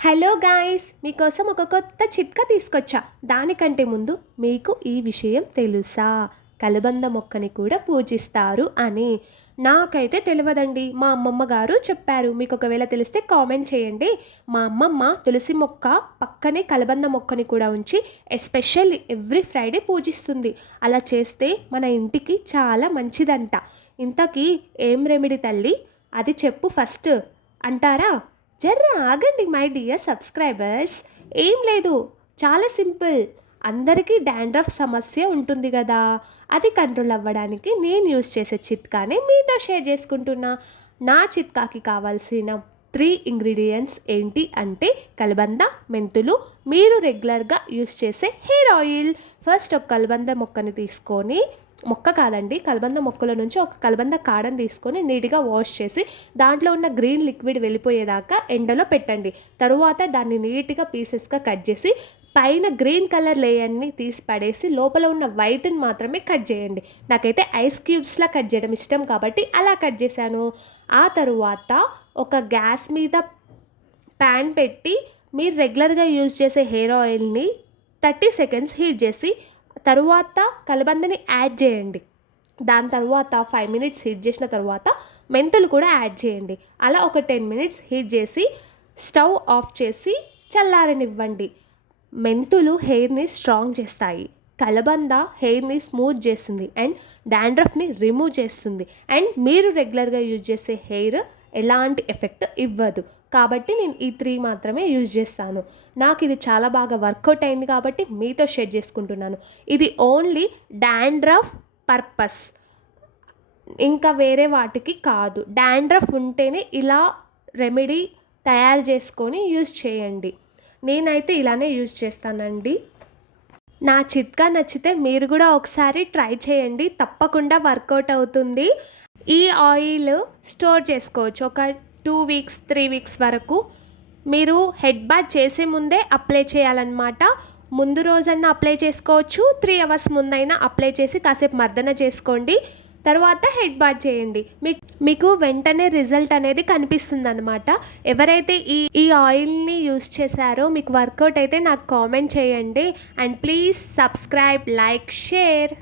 Hello guys మీకోసం ఒక కొత్త చిట్కా తీసుకొచ్చా? దానికంటే ముందు మీకు ఈ విషయం తెలుసా? కలబంద మొక్కని కూడా పూజిస్తారు అని. నాకైతే తెలియదండి మా అమ్మమ్మ గారు చెప్పారు. మీకు ఒకవేళ తెలిస్తే కామెంట్ చేయండి. మా అమ్మమ్మ తులసి మొక్క పక్కనే కలబంద మొక్కని కూడా ఉంచి ఎస్పెషల్లీ ఎవ్రీ ఫ్రైడే పూజిస్తుంది. అలా చేస్తే మన ఇంటికి చాలా మంచిదంట. ఇంతకీ ఏం రెమెడీ తల్లి? అది చెప్పు ఫస్ట్. అంటారా? జర్ర ఆగండి మై డియర్ సబ్స్క్రైబర్స్ ఏం లేదు చాలా సింపుల్. అందరికీ డాండ్రఫ్ సమస్య ఉంటుంది కదా. అది కంట్రోల్ అవ్వడానికి నేను యూస్ చేసే చిట్కాని మీతో షేర్ చేసుకుంటున్నా. నా చిట్కాకి కావాల్సిన త్రీ ఇంగ్రీడియంట్స్ ఏంటి అంటే కలబంద మెంతులు మీరు రెగ్యులర్గా యూస్ చేసే హెయిర్ ఆయిల్. ఫస్ట్ ఒక కలబంద మొక్కని తీసుకొని మొక్క కాదండి కలబంద మొక్కల నుంచి ఒక కలబంద కాడను తీసుకొని నీట్గా వాష్ చేసి దాంట్లో ఉన్న గ్రీన్ లిక్విడ్ వెళ్ళిపోయేదాకా ఎండలో పెట్టండి. తరువాత దాన్ని నీట్గా పీసెస్గా కట్ చేసి పైన గ్రీన్ కలర్ లేయర్ని తీసి పడేసి లోపల ఉన్న వైట్ని మాత్రమే కట్ చేయండి. నాకైతే ఐస్ క్యూబ్స్లా కట్ చేయడం ఇష్టం కాబట్టి అలా కట్ చేశాను. ఆ తరువాత ఒక గ్యాస్ మీద ప్యాన్ పెట్టి మీరు రెగ్యులర్గా యూజ్ చేసే హెయిర్ ఆయిల్ని థర్టీ సెకండ్స్ హీట్ చేసి తరువాత కలబందని యాడ్ చేయండి. దాని తర్వాత ఫైవ్ మినిట్స్ హీట్ చేసిన తర్వాత మెంతులు కూడా యాడ్ చేయండి. అలా ఒక టెన్ మినిట్స్ హీట్ చేసి స్టవ్ ఆఫ్ చేసి చల్లారనివ్వండి. మెంతులు హెయిర్ని స్ట్రాంగ్ చేస్తాయి. కలబంద హెయిర్ని స్మూత్ చేస్తుంది అండ్ డాండ్రఫ్ని రిమూవ్ చేస్తుంది. అండ్ మీరు రెగ్యులర్గా యూజ్ చేసే హెయిర్ ఎలాంటి ఎఫెక్ట్ ఇవ్వదు. కాబట్టి నేను ఈ త్రీ మాత్రమే యూజ్ చేస్తాను. నాకు ఇది చాలా బాగా వర్కౌట్ అయింది కాబట్టి మీతో షేర్ చేసుకుంటున్నాను. ఇది ఓన్లీ డాండ్రఫ్ పర్పస్. ఇంకా వేరే వాటికి కాదు. డాండ్రఫ్ ఉంటేనే ఇలా రెమెడీ తయారు చేసుకొని యూజ్ చేయండి. నేనైతే ఇలానే యూజ్ చేస్తానండి. నా చిట్కా నచ్చితే మీరు కూడా ఒకసారి ట్రై చేయండి. తప్పకుండా వర్కౌట్ అవుతుంది. ఈ ఆయిల్ స్టోర్ చేసుకోవచ్చు. ఒక టూ వీక్స్ త్రీ వీక్స్ వరకు మీరు హెడ్ బాత్ చేసే ముందే అప్లై చేయాలన్నమాట. ముందు రోజన్నా అప్లై చేసుకోవచ్చు త్రీ అవర్స్ ముందైనా అప్లై చేసి కాసేపు మర్దన చేసుకోండి. తర్వాత హెడ్ బాత్ చేయండి. మీకు మీకు వెంటనే రిజల్ట్ అనేది కనిపిస్తుంది అనమాట ఎవరైతే ఈ ఈ ఆయిల్ని యూస్ చేశారో మీకు వర్కౌట్ అయితే నాకు కామెంట్ చేయండి. And please subscribe like share.